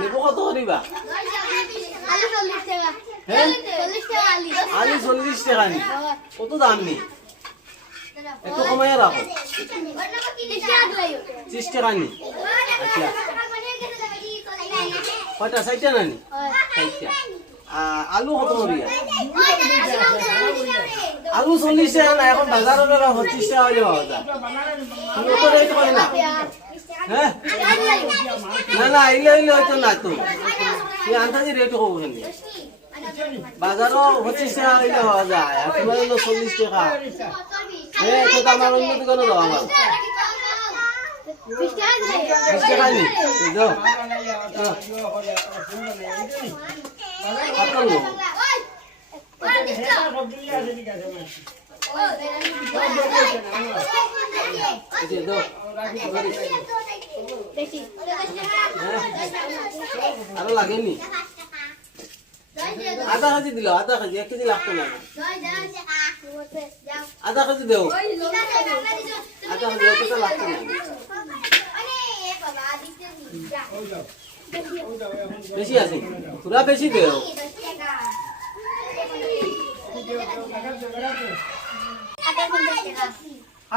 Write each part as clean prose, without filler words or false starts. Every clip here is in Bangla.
লেবু কত করিবা? আলু 40 টাকা। হ্যাঁ 40 টাকা আলু। আলু 40 টাকা নি কত দাম নি একটু কমাইয়া রাখো 30 টাকা দিলাইও। 30 টাকা নি আচ্ছা কয়টা 60 টা নানি 60 টা আলু কত করিয়া আলু 40 টাকা না এখন বাজারে 25 টাকা হইলে পাওয়া যায় তুমি তো রেট করে না হ্যাঁ না না ইলে হয়তো না তো এই আন্দাজে রেট হবো কেন বাজারও 25 টাকা হইলে পাওয়া যায় আর তোমার হলো 40 টাকা হ্যাঁ তো আমার অন্য দোকানে দাও আমার 20 টাকা দিলাইও। 20 টাকা নি দাও কত লো এই দাও বেশি। আরো লাগেনি আধা কেজি দিল আধা কেজি 1 কেজি লাগতো না আধা কেজি দেও আধা কেজি তো লাগতো না বেশি আছে পুরা বেশি দেও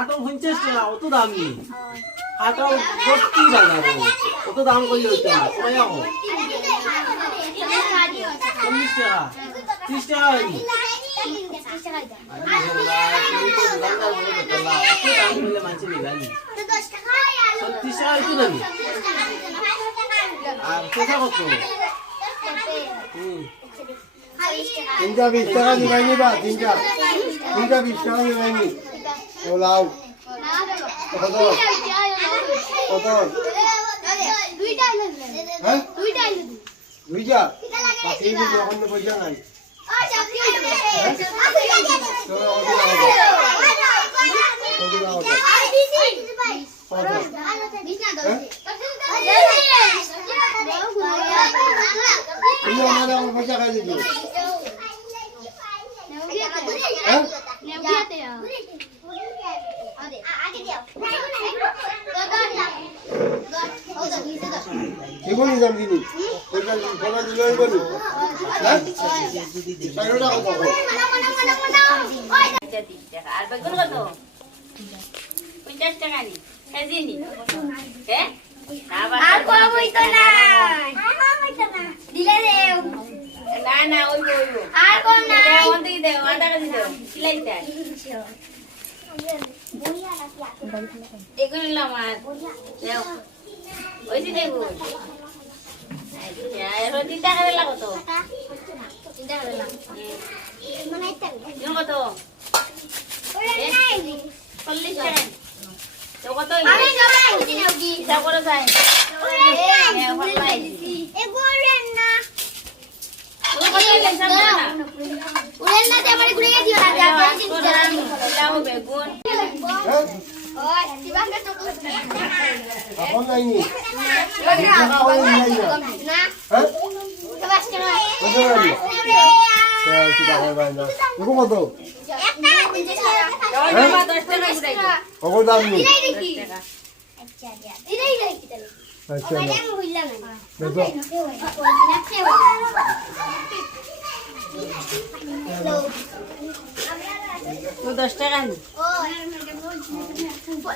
আটল 50 টাকা অত দাম নি আটল 40 বাজার অত দাম কইলে হইতো না কমাই আও 40 টাকা 30 টাকা হয়নি মানুষ নিলানি 30 টাকা হইতো না আর কোথা কত তিনটা 20 টাকা দিবাইনি বা তিনটা 20 টাকা দিবাইনি ও লাউ কত কত দুইটা আলু। হ্যাঁ দুইটা আলু। দুইটা বাকি দিলে এখন তো পয়সা নাই চলো ওদিকে আও কত তুমি আমাদের আমার পয়সা খাই দিও হ্যাঁ এগুলো নিজাম দিনি পয়সা পয়সা দিলে হইবনি হ্যাঁ 60 টাকা কত আর বেগুন কত 50 টাকা নি কেজি নি হ্যাঁ আর কম হইতো না। দিলে দেও। না না ওইবো আর কম না। ওন্দি দেও আধা কেজি দেও কিলাইতা এগুলো নিলাম আর দেও ওইদি দেবো আচ্ছা এর 3 টাকা দিলা কত 3 টাকা দিলাম। তুমি কত 40 টাকা তো কত আমি জমাই দিছি নাকি? হিসাব করে যায় এগুলেন না। তুমি কত হিসাব করে না উড়েন না তে আমারে ঘুরে দিও না। যা করে দিন জানা নি। লাউ বেগুন হ্যাঁ ওই দিবাকে তো এখন নাইনি না। হ্যাঁ সবাস কেন? কত নাইনি সেটা হয় ভাই না এগো কত একটা 50 টাকা। হ্যাঁ 10 টাকা ঘুরাই কত দাম নি দিলাই দেখি। আচ্ছা দিয়া। দিলাই দেখি তাহলে। আচ্ছা ওটা আমি হইলাম না। দেখো তো 10 টাকা নি ও